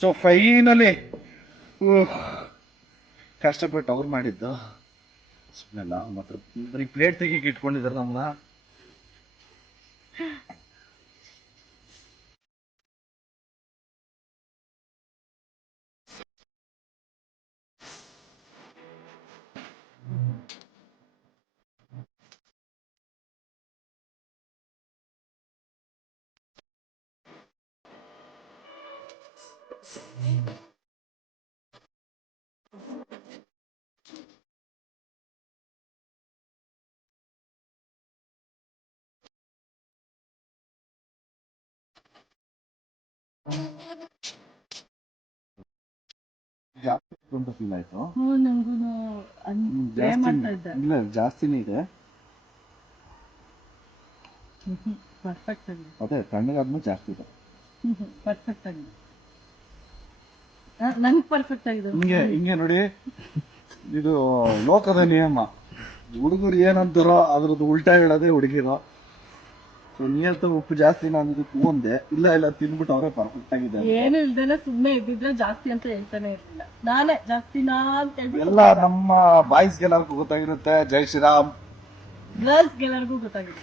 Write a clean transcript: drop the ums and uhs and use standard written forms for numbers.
So finally ಕಷ್ಟಪಟ್ಟು ಅವ್ರು ಮಾಡಿದ್ದು ಸುಮ್ಮನೆ ನಾವು ಮಾತ್ರ ಬರೀ ಪ್ಲೇಟ್ ತೆಗಿಯಕ್ಕೆ ಇಟ್ಕೊಂಡಿದ್ದಾರೆ ನಮ್ಮನ್ನ. ಜಾಸ್ತಿ ಫೀಲ್ ಆಯ್ತು. ಇಲ್ಲ ಜಾಸ್ತಿನೇ ಇದೆ. ಪರ್ಫೆಕ್ಟ್ ಆಗಿದೆ. ಅದೇ ತಣ್ಣಗಾದ್ಮೇಲೆ ಜಾಸ್ತಿ ಇದೆ. ಪರ್ಫೆಕ್ಟ್ ಆಗಿದೆ. ನಂಗೆ ಪರ್ಫೆಕ್ಟ್ ಆಗಿದೆ. ಹಿಂಗೆ ನೋಡಿ, ಇದು ಲೋಕದ ನಿಯಮ. ಹುಡುಗರು ಏನಂತಾರೋ ಅದ್ರದ್ದು ಉಲ್ಟಾ ಹೇಳೋದೇ ಹುಡುಗಿರೋ. ನಿಯತ ಉಪ್ಪು ಜಾಸ್ತಿ ನಾನು ಇದಕ್ಕೆ ಒಂದೆ ಇಲ್ಲ ತಿನ್ಬಿಟ್ಟು ಅವರೇ ಪರ್ಫೆಕ್ಟ್ ಆಗಿದೆ. ಏನು ಇಲ್ದೇನೆ ಸುಮ್ಮನೆ ಇದ್ದಿದ್ರೆ ಜಾಸ್ತಿ ಅಂತ ಹೇಳ್ತಾನೆ ಇರ್ಲಿಲ್ಲ. ನಾನೇ ಜಾಸ್ತಿನಾ ಅಂತ ಹೇಳ್ಬಿಟ್ಟು ಎಲ್ಲ ನಮ್ಮ ಬಾಯ್ಸ್ಗೆಲ್ಲರಿಗೂ ಗೊತ್ತಾಗಿರುತ್ತೆ. ಜೈ ಶ್ರೀರಾಮ್. ಗರ್ಲ್ಸ್ಗೆಲ್ಲರಿಗೂ ಗೊತ್ತಾಗಿದೆ.